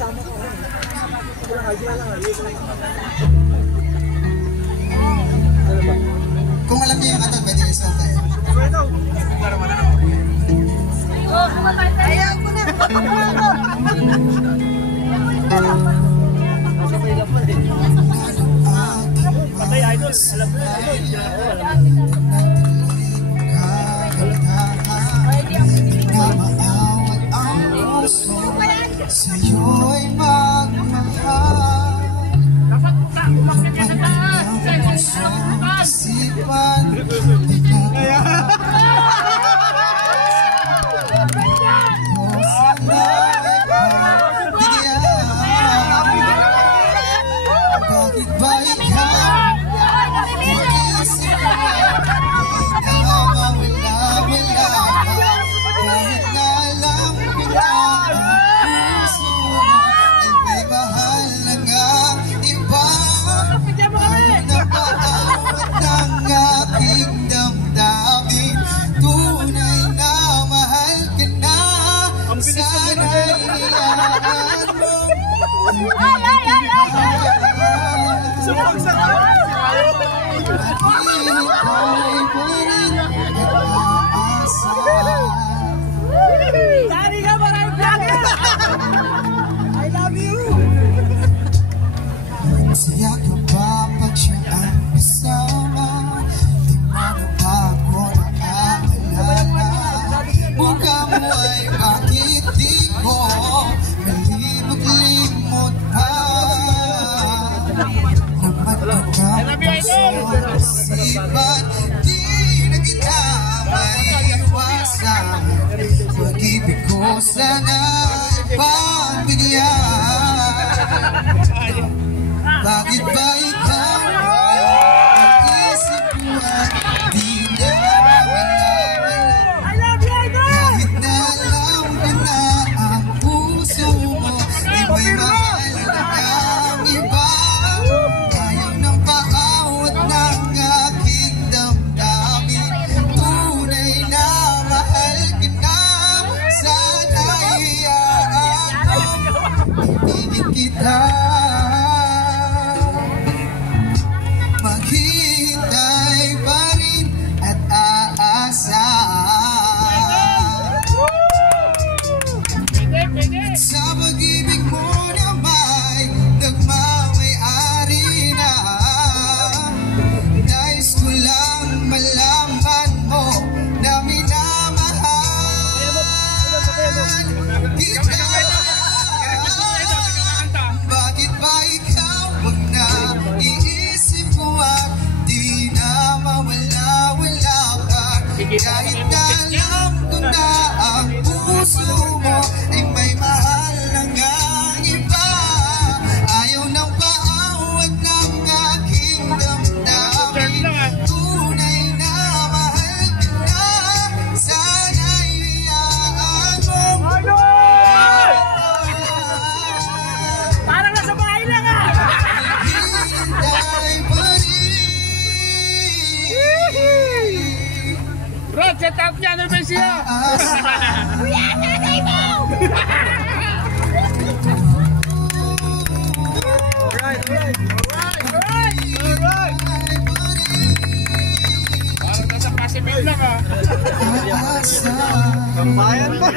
Kung alam niyo yung ato, pwede isa tayo. Ayaw ko na. Patay idol, alam mo sa'yo'y magmahal. dapat buka, umakit niya sa taas. Isipan, bakit ba ikaw iisip mo? Di na mawala-wala ka. Kahit na alam ko na ang puso mo ay may mahal na nga iba. Ayaw na paawat ng aking damdamin. Tunay na mahal ka na. Sana'y iyaan mo. Daddy ka, maraming vlogger! I love you! Masaya ka ba pag siya ang kasama? Di mababago na aalala. Mukha mo ay bakit di ko malimot-limot pa. Isipan, di na kita maiiwasan. Pag-ibig ko sana ipagbigyan. Bakit ba ikaw nag-isip ko at di na mawala-wala? Kahit na alam ko na ang puso mo ay may mahal na ang iba. Ayaw ng paawat ng aking damdamin. Tunay na mahal ka na. Sana'y iyaan mo. Ibigin kita. Maghihintay pa rin at aasa. At sa pag-ibig mo na may nagmamay-ari na. Nais ko lang malaman mo na minamahal kita. Bakit ba ikaw wag na iisip ko at di na mawala-wala ka? Kahit na alam ko na ang puso mo ay may mahal na nga iba. Ayaw nang paawat ng aking damdamin. Tunay na mahal ka na. Sana'y iyaan mo. Parang nasa bahay lang ah! Hintay pa rin. Bro, set up niya, ano ba siya? Kuya, nanay mo! Parang nasa Pacific lang ah. Kambayan ba?